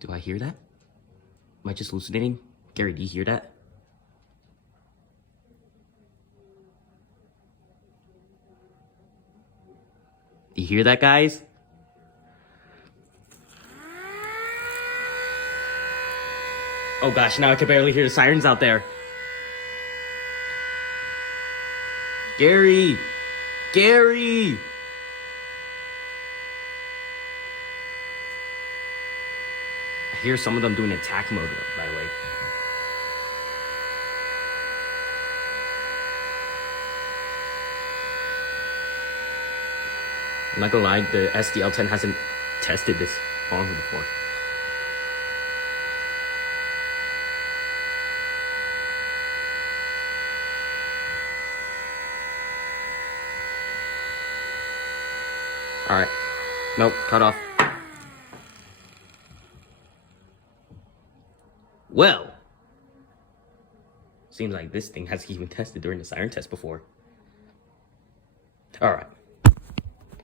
Do I hear that? Am I just hallucinating? Gary, do you hear that? Do you hear that, guys? Oh gosh, now I can barely hear the sirens out there. Gary! Gary! I hear some of them doing attack mode, by the way. I'm not gonna lie, the SDL10 hasn't tested this phone before. Alright. Nope, cut off. Well, seems like this thing hasn't even tested during the siren test before. Alright.